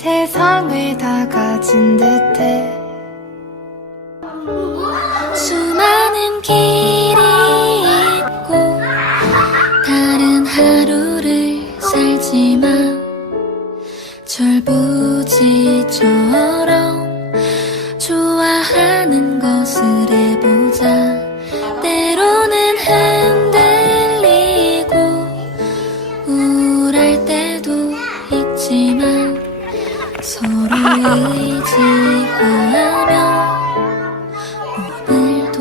세상을 다 가진 듯해. 수많은 길이 있고 다른 하루를 살지만 절부지처 서로 의지하며 오늘도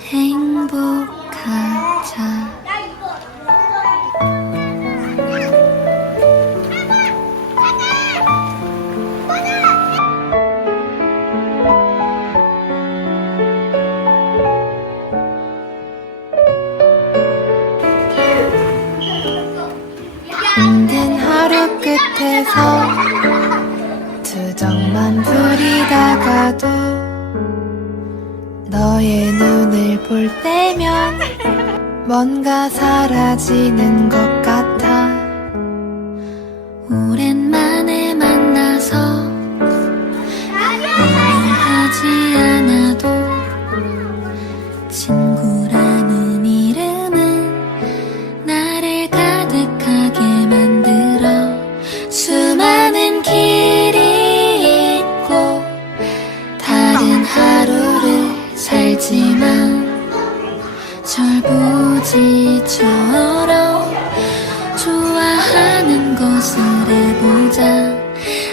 행복하자. 힘든 하루 끝에서 투정만 부리다가도 너의 눈을 볼 때면 뭔가 사라지는 것 같아 절부지처럼 좋아하는 것을 해보자.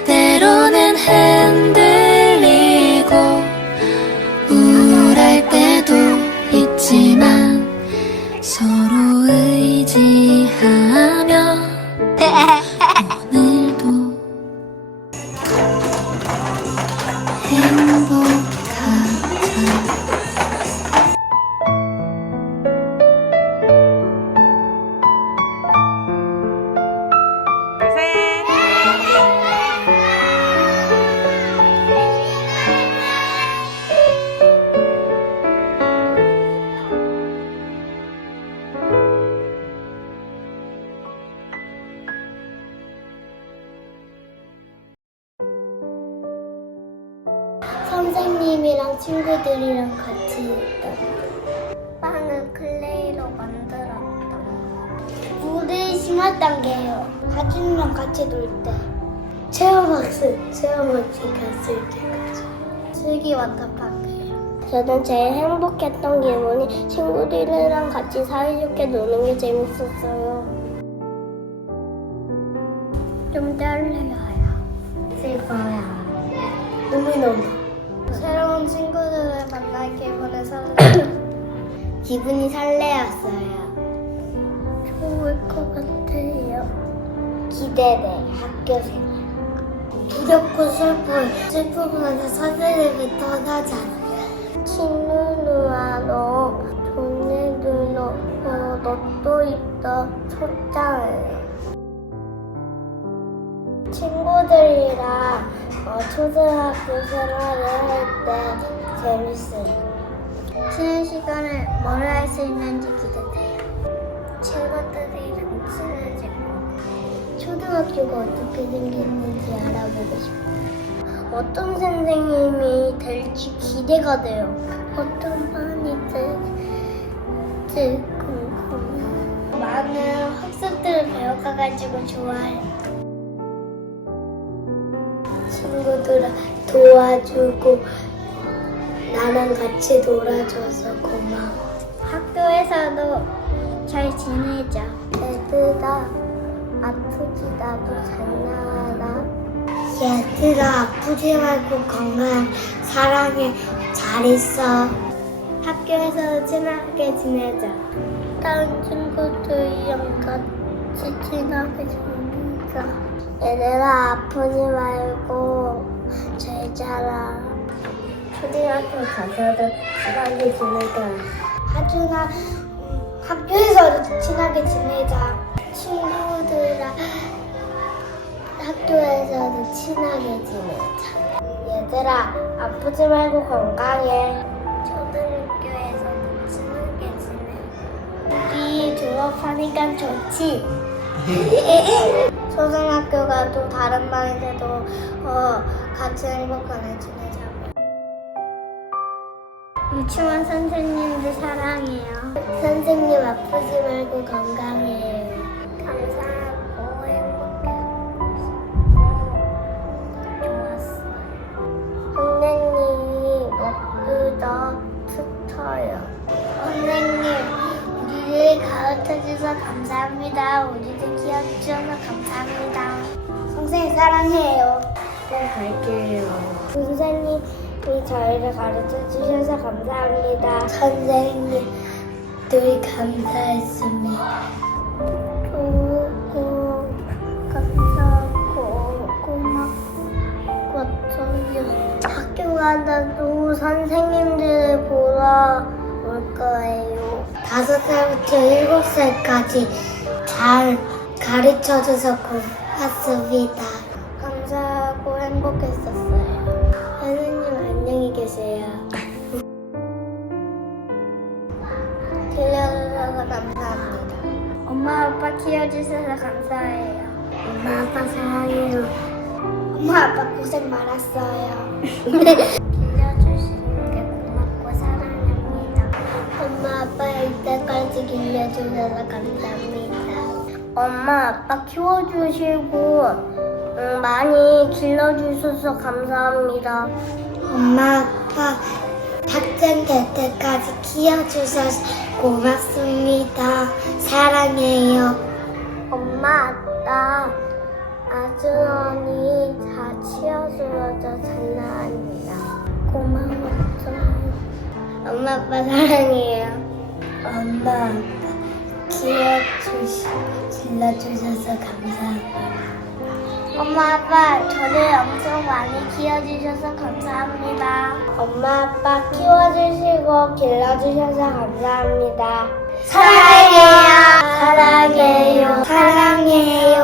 때로는 흔들리고 우울할 때도 있지만 서로 의지 친구들이랑 같이 있던 빵을 클레이로 만들었던 물을 심었던 게요. 가족이랑 같이 놀 때 체험학습 체험학습 갔을 때까지 슬기 워터파크요. 저는 제일 행복했던 기분이 친구들이랑 같이 사이좋게 노는 게 재밌었어요. 좀 떨려요. 슬퍼요. 너무너무 기분이 설레었어요. 좋을 것 같아요. 기대돼 학교 생활. 두렵고 슬퍼 슬프면서 선생님이 떠나잖아요. 친누누아 너 좋네 누너 어, 너또 있다 초짱을 친구들이랑 어, 초등학교 생활을 할 때 재밌어요. 쉬는 시간에 뭘할 수 있는지 기대돼요. 친구들이랑 친해지고 초등학교가 어떻게 생겼는지 알아보고 싶어요. 어떤 선생님이 될지 기대가 돼요. 어떤 반이 될지 궁금해요. 많은 학습들을 배워가가지고 좋아해요. 친구들 도와주고 나랑 같이 놀아줘서 고마워. 학교에서도 잘 지내자. 얘들아 아프지 나도 잘 나와라. 얘들아 아프지 말고 건강 사랑해 잘 있어. 학교에서 친하게 지내자. 다른 친구들이랑 같이 친하게 지내자. 얘들아 아프지 말고 잘 자라. 초등학교 가서도 친하게 지내자. 하준아 음, 학교에서도 친하게 지내자. 친구들아 학교에서도 친하게 지내자. 얘들아 아프지 말고 건강해. 초등학교에서도 친하게 지내. 우리 졸업하니까 좋지. 초등학교 가도 다른 반에서도 어, 같이 행복하게 지내자고. 유치원 선생님들 사랑해요. 선생님 아프지 말고 건강해요. 감사하고 행복했고 좋았어요. 선생님이 먹보다 특터요. 선생님, 우리를 가르쳐 주셔서 감사합니다. 우리를 키워주셔서 감사합니다. 선생님 사랑해요. 네, 갈게요. 선생님 이 저희를 가르쳐 주셔서 감사합니다. 선생님, 늘 감사했습니다. 그리고 감사하고 고맙고요. 학교 가다도 선생님들을 보러 올 거예요. 다섯 살부터 일곱 살까지 잘 가르쳐줘서 고맙습니다. 감사하고 행복했었어요. 계세요. 들려주셔서 감사합니다. 엄마 아빠 키워주셔서 감사해요. 엄마 아빠 사랑해요. 엄마 아빠 고생 많았어요. 길려주시는 게 고맙고 사랑합니다. 엄마 아빠 이때까지 길려주셔서 감사합니다. 엄마 아빠 키워주시고 음, 많이 길러주셔서 감사합니다. 엄마 아빠 학생 될 때까지 키워주셔서 고맙습니다. 사랑해요. 엄마 아빠 아주머니 다 치워주셔서 장난 아닙니다. 고마워요. 엄마 아빠 사랑해요. 엄마 아빠 키워주시고 질러주셔서 감사합니다. 엄마 아빠 저를 엄청 많이 키워주셔서 감사합니다. 엄마 아빠 키워주시고 길러주셔서 감사합니다. 사랑해요. 사랑해요. 사랑해요.